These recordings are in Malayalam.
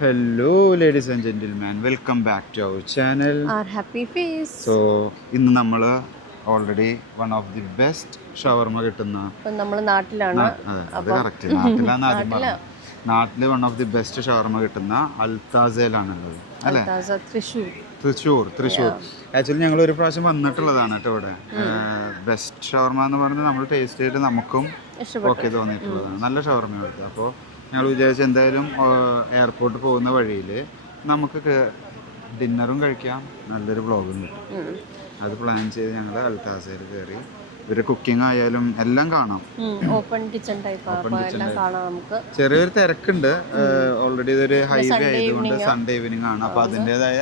Hello, ladies and gentlemen. Welcome back to our channel. Our happy face. So, ഇന്ന് നമ്മൾ already one of the best shawarma കിട്ടുന്ന നമ്മൾ നാട്ടിലാണ്. അത് കറക്റ്റ് നാട്ടിലാന്ന് ആദ്യം പറഞ്ഞു. നാട്ടിൽ one of the best shawarma കിട്ടുന്ന അൽത്താസയിലാണുള്ളത് അല്ലേ? തൃശ്ശൂർ. ആക്ച്വലി ഞങ്ങൾ ഒരു പ്രാവശ്യം വന്നിട്ടുള്ളതാണ് കേട്ടോ ഇവിടെ. ബെസ്റ്റ് ഷവർമ എന്ന് പറഞ്ഞാൽ നമ്മൾ ടേസ്റ്റ് ചെയ്തിട്ട് നമുക്കും ഓക്കെ തോന്നിയിട്ടുള്ളതാണ്. നല്ല ഷവർമ എടുത്തത്. അപ്പോൾ ഞങ്ങൾ വിചാരിച്ചു എന്തായാലും എയർപോർട്ട് പോകുന്ന വഴിയിൽ നമുക്ക് ഡിന്നറും കഴിക്കാം, നല്ലൊരു വ്ളോഗും കിട്ടും. അത് പ്ലാൻ ചെയ്ത് ഞങ്ങൾ അൽത്താസയിൽ കയറി. ഇവരെ കുക്കിംഗ് ആയാലും എല്ലാം കാണാം. ഓപ്പൺ കിച്ചൺ ടൈപ്പ് നമുക്ക്. ചെറിയൊരു തിരക്കുണ്ട്. ഓൾറെഡി ഇതൊരു ഹൈവേ ആയതുകൊണ്ട് സൺഡേ ഈവനിങ് ആണ്. അപ്പോൾ അതിൻ്റെതായ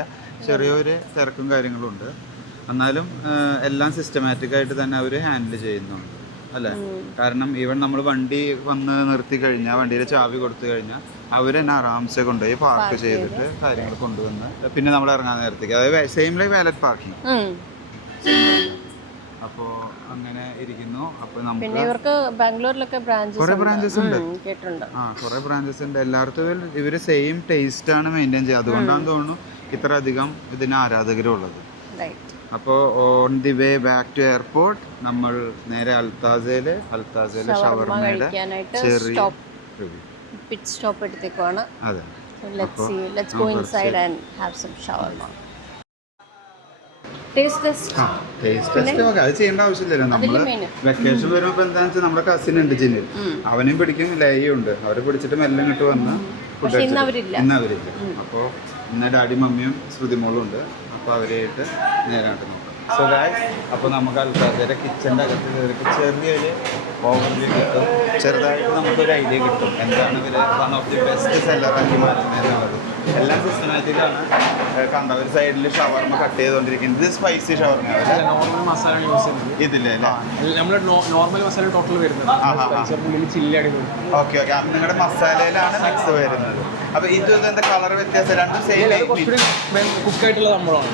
ചെറിയൊരു തിരക്കും കാര്യങ്ങളും ഉണ്ട്. എന്നാലും എല്ലാം സിസ്റ്റമാറ്റിക് ആയിട്ട് തന്നെ അവർ ഹാൻഡിൽ ചെയ്യുന്നുണ്ട് അല്ലേ? കാരണം ഈവൻ നമ്മൾ വണ്ടി വന്ന് നിർത്തി കഴിഞ്ഞാൽ, വണ്ടിയിൽ ചാവി കൊടുത്തു കഴിഞ്ഞാൽ അവർ തന്നെ ആറാംസെ കൊണ്ടുപോയി പാർക്ക് ചെയ്തിട്ട് കാര്യങ്ങൾ കൊണ്ടുവന്ന് പിന്നെ നമ്മൾ ഇറങ്ങാൻ നേരത്തേക്ക്, അതായത് സെയിം ലൈക്ക് വാലറ്റ് പാർക്കിംഗ്. അപ്പോൾ അങ്ങനെ ഇരിക്കുന്നു. അപ്പോൾ നമുക്ക് ഇവർക്ക് ബാംഗ്ലൂരിലൊക്കെ കുറേ ബ്രാഞ്ചസ് ഉണ്ട്. കുറേ ബ്രാഞ്ചസ് ഉണ്ട്. എല്ലായിടത്തും ഇവർ സെയിം ടേസ്റ്റ് ആണ് മെയിൻറ്റെയിൻ ചെയ്യുക. അതുകൊണ്ടാണ് തോന്നുന്നു ഇത്ര അധികം ഇതിന് ആരാധകരുള്ളത്. അപ്പോൾ on the way back to airport നമ്മൾ നേരെ അൽത്താസയില് ഷവർമയുടെ ചെറിയ പിറ്റ് സ്റ്റോപ്പ് എടുത്തേക്കുവാണ്. അതെ, let's go inside and have some shawarma. Taste test ഒക്കെ അത് ചെയ്യേണ്ട ആവശ്യമില്ലല്ലോ. നമ്മള് വെക്കേഷൻ വരുമ്പോ എന്താണെന്ന് വെച്ചാൽ നമ്മുടെ കസിൻ ഉണ്ട് ജിന്നിൽ, അവനെയും പിടിക്കും, ലയും ഉണ്ട്. അവരെ പിടിച്ചിട്ട് മെല്ലെ ഇങ്ങോട്ട് വന്ന് ഇന്ന് അവരില്ല. അപ്പോൾ ഇന്ന് ഡാഡി മമ്മിയും ശ്രുതിമോളും ഉണ്ട്. അപ്പോൾ അവരായിട്ട് നേരായിട്ട് നോക്കാം. സോ ഗായ്സ്, അപ്പോൾ നമുക്ക് അൽത്താസയുടെ കിച്ചൻ്റെ അകത്ത് കയറിയിട്ട് ചെറിയൊരു ഓവർവ്യൂ കിട്ടും. ചെറുതായിട്ട് നമുക്കൊരു ഐഡിയ കിട്ടും എന്താണ് ഇവർ വൺ ഓഫ് ദി ബെസ്റ്റ് സെല്ലറാക്കി മാറ്റുന്നതെന്നുള്ളത്. എല്ലാം സിസ്റ്റമാറ്റിക്കാണ്. കണ്ട ഒരു സൈഡിൽ ഷവർമ കട്ട് ചെയ്തുകൊണ്ടിരിക്കുന്നത്. ഇത് സ്പൈസി ഷവർമ നോർമൽ മസാല യൂസ് ചെയ്യുന്നത് ഇതില്ലേ അല്ലേ? നമ്മൾ നോർമൽ മസാല ടോട്ടൽ വരുന്നത്. Okay okay. നിങ്ങളുടെ മസാലയിലാണ് മിക്സ് വരുന്നത്. അപ്പൊ ഇതൊക്കെ എന്താ കളർ വ്യത്യാസം? രണ്ടും സെയിം കുക്കായിട്ടുള്ള സംഭവമാണ്.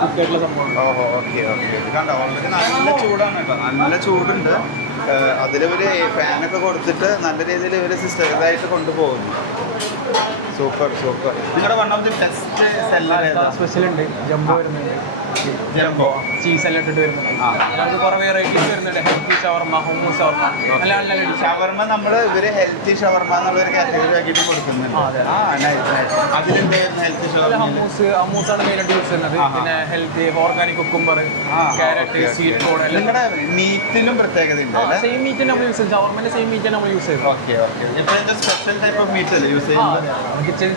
കുക്കായിട്ടുള്ള സംഭവമാണ്. ഓഹോ, ഓക്കെ ഓക്കെ. കണ്ടോ, ഓൾറെഡി നല്ല ചൂടാണ് കേട്ടോ, നല്ല ചൂടുണ്ട്. അതിലൊരു ഫാനൊക്കെ കൊടുത്തിട്ട് നല്ല രീതിയിൽ ഇവർ സിസ്റ്റം ഇതായിട്ട് കൊണ്ടുപോകുന്നു. Super super. നിങ്ങളുടെ one of the best seller special ഉണ്ട്. ജംബോ വരുന്നുണ്ട്. ജംബോ ചീസ് എല്ലാം ഇട്ടിട്ട് വരുന്നുണ്ട്. കുറെ വെറൈറ്റീസ് വരുന്നുണ്ട്. Healthy shawarma, hummus shawarma, shawarma. നമ്മൾ ഇവര് ഹെൽത്തി ഷവർമ എന്നുള്ളൊരു കാറ്റഗറി ആക്കിയിട്ട് കൊടുക്കുന്നുണ്ട്. അതിലെന്തായിരുന്നു ഹെൽത്തി ഷവർമ? ഹമ്മൂസാണ് മെയിനായിട്ട് യൂസ് ചെയ്യുന്നത്. പിന്നെ healthy organic cucumber, carrot, sweet corn. നിങ്ങളുടെ മീറ്റിലും പ്രത്യേകത ഉണ്ട്. സെയിം മീറ്റ് നമ്മൾ യൂസ് ചെയ്യും. ഷവർമന്റെ സെയിം മീറ്റ് നമ്മൾ യൂസ് ചെയ്യും. Okay okay. Special type of meet അല്ലേ യൂസ് ചെയ്യുന്നത്?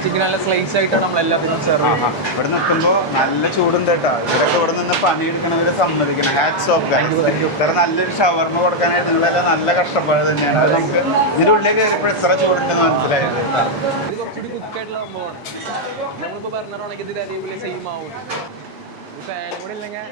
ചിക്കൻ നല്ല സ്ലൈസ് ആയിട്ടാണ് നമ്മൾ എല്ലാത്തിനും സെർവ് ചെയ്യുന്നത്. ഇവിടെ നിൽക്കുമ്പോൾ നല്ല ചൂടുണ്ട് കേട്ടോ. ഇവരൊക്കെ ഇവിടെ നിന്ന് പണിയെടുക്കണവരെ സമ്മതിക്കണം. Hats off guys. ഇത്ര നല്ലൊരു ഷവർമ കൊടുക്കാനായിട്ട് നിങ്ങളെല്ലാം നല്ല കഷ്ടപ്പാട് തന്നെയാണ്. അത് നമുക്ക് ഇതിൻ്റെ ഉള്ളിൽ കയറിയപ്പോൾ എത്ര ചൂടുണ്ടെന്ന് മനസ്സിലായത്. ഇത് കുറച്ചുകൂടി കുക്കായിട്ടുള്ള സംഭവമാണ്. നമ്മളിപ്പോൾ പറഞ്ഞാണെങ്കിൽ ഇത് അതേപോലെ സെയിം ആവും. ഫാനും കൂടെ ഇല്ലെങ്കിൽ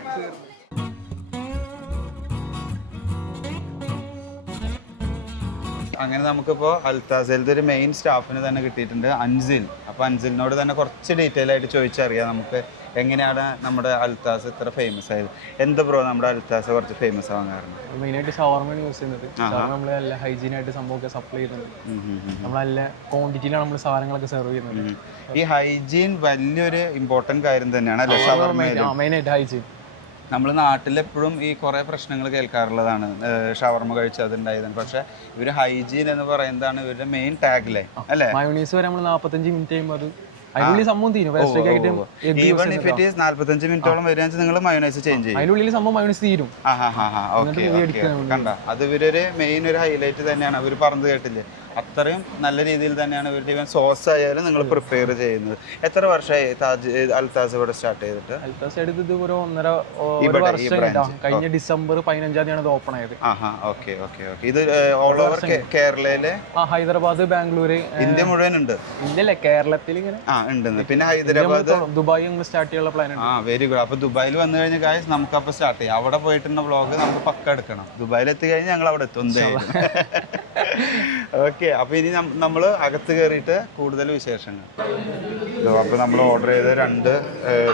അങ്ങനെ നമുക്കിപ്പോൾ അൽത്താസയിലത്തെ ഒരു മെയിൻ സ്റ്റാഫിന് തന്നെ കിട്ടിയിട്ടുണ്ട്, അൻസിൽ. അപ്പോൾ അൻസിലിനോട് തന്നെ കുറച്ച് ഡീറ്റെയിൽ ആയിട്ട് ചോദിച്ചറിയാം നമുക്ക് എങ്ങനെയാണ് നമ്മുടെ അൽത്താസ ഇത്ര ഫേമസ് ആയത്. എന്ത് ബ്രോ നമ്മുടെ അൽത്താസ കുറച്ച് ഫേമസ് ആവാൻ കാരണം? മെയിനായിട്ട് ഷവർമയാണ് യൂസ് ചെയ്യുന്നത്. നമ്മൾ നല്ല ഹൈജീനായിട്ട് സംഭവമൊക്കെ സപ്ലൈ ചെയ്യുന്നത്. നമ്മൾ നല്ല ക്വാണ്ടിറ്റിയിലാണ് നമ്മൾ സാധനങ്ങളൊക്കെ സെർവ് ചെയ്യുന്നത്. ഈ ഹൈജീൻ വലിയൊരു ഇമ്പോർട്ടൻറ്റ് കാര്യം തന്നെയാണ് അല്ലേ ഷവർമയിൽ? മെയിനായിട്ട് ഹൈജീൻ. നമ്മൾ നാട്ടിലെപ്പോഴും ഈ കുറേ പ്രശ്നങ്ങൾ കേൾക്കാറുള്ളതാണ്, ഷവർമ കഴിച്ച് അതുണ്ടായതാണ്. പക്ഷേ ഇവർ ഹൈജീൻ എന്ന് പറയുന്നതാണ് ഇവരുടെ മെയിൻ ടാഗ് ലൈൻ അല്ലേ? മയോണൈസ് വരെ നമ്മൾ 45 മിനിറ്റ് കഴിയുമ്പോൾ അത് സംഭവം തീരും. ഈവൻ ഇഫ് ഇറ്റ് ഈസ് 45 മിനിറ്റോളം വരികയാണെന്ന് നിങ്ങൾ മയോണൈസ് ചേഞ്ച് ചെയ്യും. അതിനുള്ളിൽ സംഭവം മയോണൈസ് തീരും. കണ്ട, അത് ഇവരൊരു മെയിൻ ഒരു ഹൈലൈറ്റ് തന്നെയാണ്. അവർ പറഞ്ഞു കേട്ടില്ലേ, അത്രയും നല്ല രീതിയിൽ തന്നെയാണ് ഇവരുടെ ഈവൻ സോസ് ആയാലും നിങ്ങൾ പ്രിപ്പയർ ചെയ്യുന്നത്. എത്ര വർഷമായി അൽത്താസ ഇവിടെ സ്റ്റാർട്ട് ചെയ്തിട്ട്? അൽത്താസ എടുത്തത് ഒരു 1.5 വർഷം. കഴിഞ്ഞ ഡിസംബർ 15 ഇത് ഓപ്പൺ ആയത്. Okay okay okay. ഇത് ഓൾ ഓവർ കേരളയിലെ ഹൈദരാബാദ്, ബാംഗ്ലൂർ, ഇന്ത്യ മുഴുവൻ ഉണ്ട്. ഇന്ത്യല്ലേ, കേരളത്തിൽ ഇങ്ങനെ ഉണ്ട്. പിന്നെ ഹൈദരാബാദ്, ദുബായ് സ്റ്റാർട്ട് ചെയ്യാനുള്ള പ്ലാൻ ഉണ്ട്. Very good. അപ്പൊ ദുബായിൽ വന്നു കഴിഞ്ഞാൽ ഗായ്സ് നമുക്ക് അപ്പൊ സ്റ്റാർട്ട് ചെയ്യാം. അവിടെ പോയിട്ടുള്ള വ്ളോഗ് നമുക്ക് പക്ക എടുക്കണം. ദുബായിൽ എത്തി കഴിഞ്ഞാൽ ഞങ്ങൾ അവിടെ എത്തും. ഓക്കെ. അപ്പൊ ഇനി നമ്മൾ അകത്ത് കയറിയിട്ട് കൂടുതൽ വിശേഷങ്ങൾ. അപ്പോൾ നമ്മൾ ഓർഡർ ചെയ്ത 2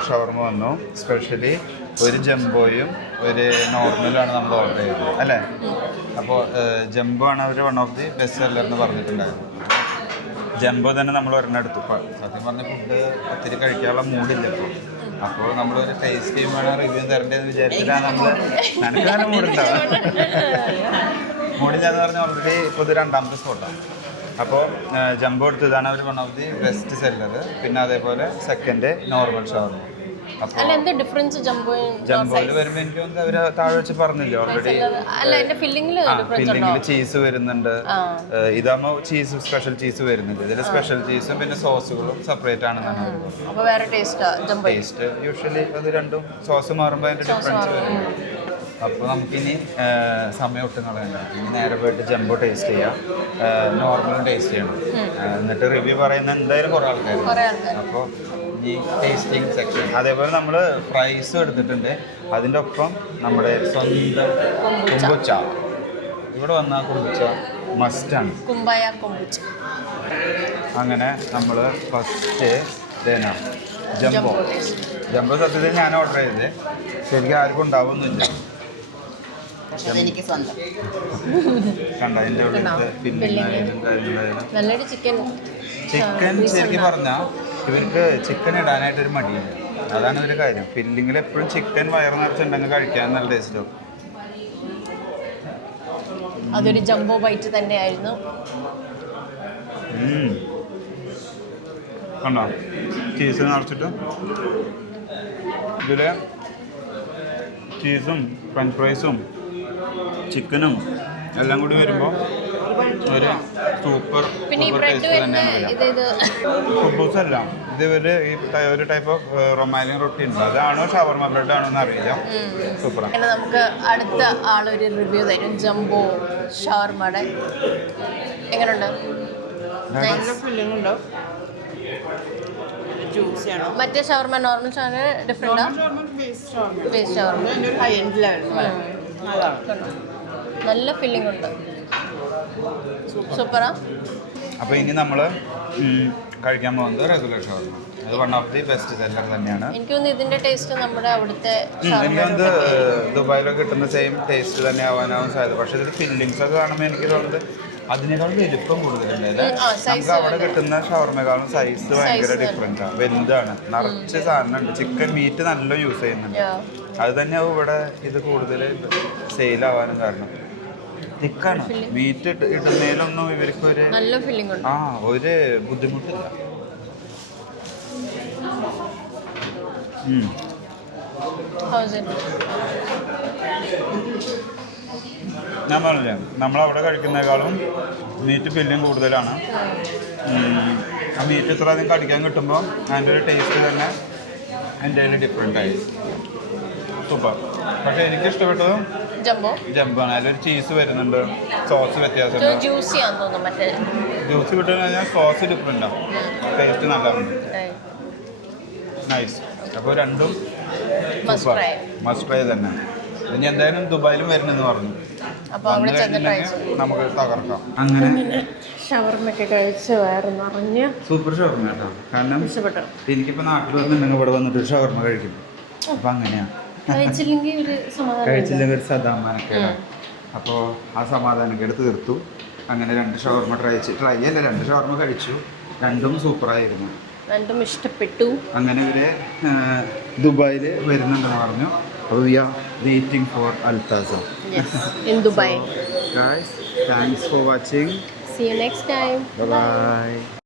ഷവർമ വന്നു. സ്പെഷ്യലി ഒരു ജംബോയും ഒരു നോർമലാണ് നമ്മൾ ഓർഡർ ചെയ്തത് അല്ലേ? അപ്പോൾ ജംബോ ആണ് അവർ one of the best seller എന്ന് പറഞ്ഞിട്ടുണ്ടായിരുന്നു. ജംബോ തന്നെ നമ്മൾ ഒരെണ്ണം എടുത്തു. സത്യം പറഞ്ഞ ഫുഡ് ഒത്തിരി കഴിക്കാനുള്ള മൂഡില്ല ഇപ്പോൾ. അപ്പോൾ നമ്മളൊരു ടേസ്റ്റ് ചെയ്യുമ്പോഴാണ് റിവ്യൂ തരേണ്ടതെന്ന് വിചാരിച്ചിട്ടാണ് നമ്മൾ. എനിക്ക് തന്നെ മൂടുണ്ടാവും. മൂടില്ലാന്ന് പറഞ്ഞാൽ ഓൾറെഡി ഇപ്പോൾ ഇത് 2ാമത്തെ സ്പോട്ടാണ്. അപ്പോൾ ജംബോ എടുത്തതാണ് അവർ one of the best seller. പിന്നെ അതേപോലെ സെക്കൻഡ് നോർമൽ ഷവർമ. അപ്പോൾ ജംബോയിൽ വരുമ്പോൾ എനിക്ക് തോന്നുന്നത് അവർ താഴെ വെച്ച് പറഞ്ഞില്ലേ ഓൾറെഡി. ഫില്ലിങ്ങിൽ ചീസ് വരുന്നുണ്ട്. ഇതാകുമ്പോൾ ചീസ് സ്പെഷ്യൽ ചീസ് വരുന്നുണ്ട്. ഇതിൽ സ്പെഷ്യൽ ചീസും പിന്നെ സോസുകളും സെപ്പറേറ്റ് ആണെന്നാണ് ടേസ്റ്റ്. യൂഷ്വലി അത് രണ്ടും സോസ് മാറുമ്പോൾ അതിൻ്റെ ഡിഫറൻസ് വരും. അപ്പോൾ നമുക്കിനി സമയം ഒട്ടും കളയണ്ട. ഇനി നേരെ പോയിട്ട് ജംബോ ടേസ്റ്റ് ചെയ്യാം, നോർമലും ടേസ്റ്റ് ചെയ്യണം. എന്നിട്ട് റിവ്യൂ പറയുന്ന എന്തായാലും കുറേ ആൾക്കാരുണ്ട്. അപ്പോൾ ഈ ടേസ്റ്റിംഗ് സെക്ഷൻ. അതേപോലെ നമ്മൾ ഫ്രൈസും എടുത്തിട്ടുണ്ട്. അതിൻ്റെ ഒപ്പം നമ്മുടെ സ്വന്തം കുംബുച്ച. ഇവിടെ വന്നാൽ കുംബുച്ച മസ്റ്റാണ്. അങ്ങനെ നമ്മൾ ഫസ്റ്റ് ജംബോ. ജംബോ സത്യത്തിൽ ഞാൻ ഓർഡർ ചെയ്തത്. ശരിക്കും ആർക്കും ഉണ്ടാവുമൊന്നുമില്ല. കണ്ട അതിൻ്റെ ഉള്ളിലത്തെ ഫില്ലിങ്ങായാലും കാര്യങ്ങളായാലും. ചിക്കൻ ശരിക്കും പറഞ്ഞാൽ ഇവർക്ക് ചിക്കൻ ഇടാനായിട്ടൊരു മടിയില്ല. അതാണ് ഒരു കാര്യം. ഫില്ലിങ്ങിൽ എപ്പോഴും ചിക്കൻ വയറ് നിറച്ചുണ്ടെങ്കിൽ കഴിക്കാൻ നല്ല ടേസ്റ്റോ. അതൊരു ജംബോ ബൈറ്റ് തന്നെയായിരുന്നു. കണ്ടോ ചീസ് നിറച്ചിട്ട് ഇതിൽ ചീസും ഫ്രഞ്ച് ഫ്രൈസും ചിക്കനും എല്ലാം കൂടി വരുമ്പോൾ ഒരു സൂപ്പർ ടേസ്റ്റ് തന്നെയാണ്. കുബൂസ് അല്ല, ഇത് ഒരു ടൈപ്പ് ഓഫ് റൊമാലിയൻ റൊട്ടി ഉണ്ട്. അതാണോ ഷവർമ ബ്രെഡ് ആണോ എന്ന് അറിയില്ല. സൂപ്പറാണ്. നമുക്ക് അടുത്ത ആളൊരു റിവ്യൂ തരും ജംബോ ഷവർമയുടെ. എങ്ങനെയുണ്ട്? മറ്റേ ഷവർമ നോർമൽ ഷവർമ ഡിഫറെന്റാ? നല്ല ഫില്ലിംഗ് ഉണ്ട്. സൂപ്പറാ. അപ്പോൾ ഇനി നമ്മൾ കഴിക്കാൻ പോകുന്നത് റെഗുലർ ഷവർമ. അത് one of the best seller തന്നെയാണ്. എനിക്ക് തോന്നുന്നു ഇതിന്റെ ടേസ്റ്റ് നമ്മുടെ അവിടുത്തെ എനിക്ക് ദുബായിലൊക്കെ കിട്ടുന്ന സെയിം ടേസ്റ്റ് തന്നെ ആവാനാവും സാധ്യത. പക്ഷേ ഇതിൽ ഫില്ലിങ്സ് ഒക്കെ കാണുമ്പോൾ എനിക്ക് തോന്നുന്നത് അതിനേക്കാളും വലുപ്പം കൂടുതലുണ്ട്. നമുക്ക് അവിടെ കിട്ടുന്ന ഷവർമയെക്കാളും സൈസ് ഭയങ്കര ഡിഫറെൻറ്റാണ്. വലുതാണ്, നിറച്ച് സാധനമുണ്ട്. ചിക്കൻ മീറ്റ് നല്ല യൂസ് ചെയ്യുന്നുണ്ട്. അത് തന്നെയാവും ഇവിടെ ഇത് കൂടുതൽ സെയിലാവാനും കാരണം. തിക്കാണ്. മീറ്റ് ഇടുന്നതിലൊന്നും ഇവർക്ക് ഒരു ഒരു ബുദ്ധിമുട്ടില്ല. ഞാൻ പറഞ്ഞില്ലേ, നമ്മളവിടെ കഴിക്കുന്നതിനേക്കാളും മീറ്റ് ഫില്ലിങ് കൂടുതലാണ്. ആ മീറ്റ് ഇത്ര അധികം കടിക്കാൻ കിട്ടുമ്പോൾ അതിൻ്റെ ഒരു ടേസ്റ്റ് തന്നെ എൻ്റെ കയ്യിൽ ഡിഫറെൻ്റ് ആയി. സൂപ്പർ. പക്ഷേ എനിക്ക് ഇഷ്ടപ്പെട്ടത് ജംബോ ആണ്. അതിലൊരു ചീസ് വരുന്നുണ്ട്, സോസ് വ്യത്യാസമുണ്ട്. ജ്യൂസ് കിട്ടുന്ന കഴിഞ്ഞാൽ സോസ് ഡിഫറെൻ്റ് ആണ്, ടേസ്റ്റ് നല്ലതാണ്. നൈസ്. അപ്പോൾ രണ്ടും സൂപ്പർ, മസ്റ്റ് ട്രൈ തന്നെ. ഇനി എന്തായാലും ദുബായിലും വരുന്നെന്ന് പറഞ്ഞു. നമുക്ക് തകർക്കാം. അങ്ങനെ ഷവർമയൊക്കെ കഴിച്ച് വയറ് നിറഞ്ഞ് സൂപ്പർ ഷവർമ കേട്ടോ. കാരണം എനിക്കിപ്പോൾ നാട്ടിൽ വന്നിട്ടുണ്ടെങ്കിൽ ഇവിടെ വന്നിട്ട് ഷവർമ കഴിക്കും. അപ്പം അങ്ങനെയാണ്. കഴിച്ചില്ലെങ്കിൽ ഒരു സദാമാനക്കേടാണ്. അപ്പോൾ ആ സമാധാനക്കേട് തീർത്തു. അങ്ങനെ 2 ഷവർമ ട്രൈ അല്ല 2 ഷവർമ കഴിച്ചു. രണ്ടും സൂപ്പറായിരുന്നു, രണ്ടും ഇഷ്ടപ്പെട്ടു. അങ്ങനെ ഇവര് ദുബായിൽ വരുന്നുണ്ടെന്ന് പറഞ്ഞു. അപ്പോൾ we are waiting for Althasa in Dubai. Guys, thanks for watching. See you next time. Bye bye.